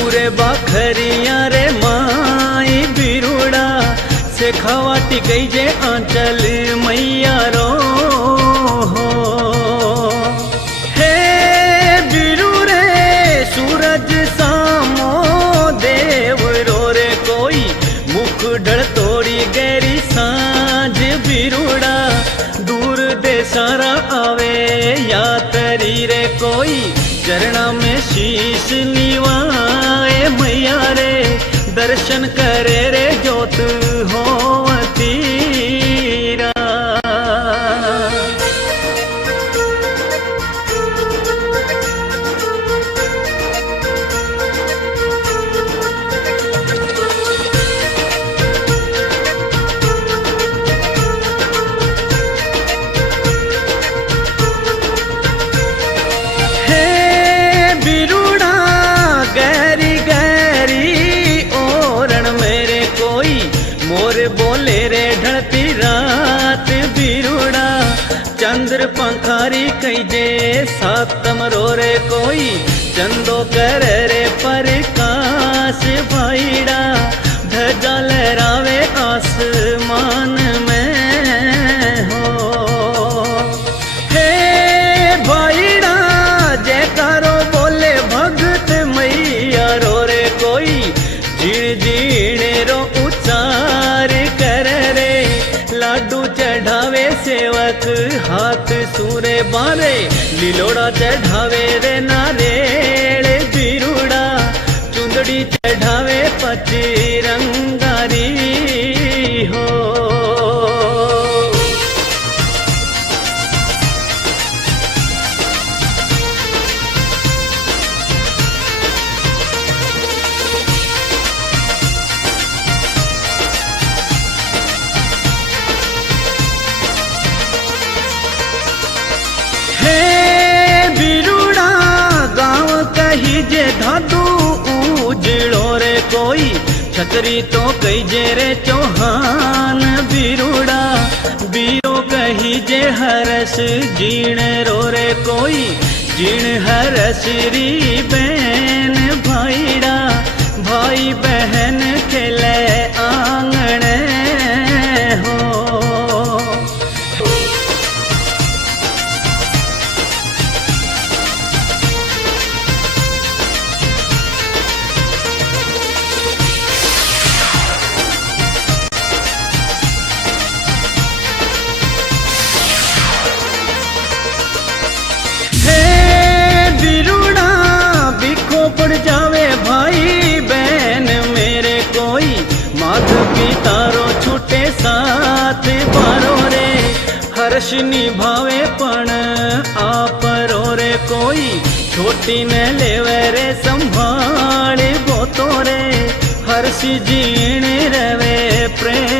दूरे बाखरिया रे माई बिरुड़ा से खवाती गई जे आंचल मैया रो हो। हे बिरु रे सूरज सामो देव रो रे कोई मुख ढल तोड़ी गहरी सांझ बिरुड़ा दूर दे सारा आवे या तरी रे कोई चरणा में शीश निवाए मैया रे दर्शन करे रे जोत होवती रा। बोले रे ढलती रात बिरुड़ा चंद्र पंखारी कई जे सातम रो रे कोई चंदो कर रे प्रकाश भाईड़ा ध्वजा लहरावे आसमान में हो। हे भाईड़ा जयकारो बोले भगत मैया रो रे कोई जीण जीणे रो उच्चार कर रे लाडू चढ़ावे सेवक हाथ सूरे बारे लीलोड़ा चढ़ावे रे नारेल बिरुड़ा चुंदड़ी चढ़ावे पची रंगारी हो। कही जे धादू उजड़ो रे कोई छतरी तो कही जे रे चौहान बिरुड़ा बीरो कही जे हरस जीण रो रे कोई जीण हरस री बहन भाईड़ा भाई बहन खेले आंगण हो। पड़ जावे भाई बहन मेरे कोई माध पितारो छूटे साथ बारो रे हर्ष निभावे पण आप रो रे कोई छोटी न लेवे रे संभाल बोतो रे हर्ष जीण रवे प्रेम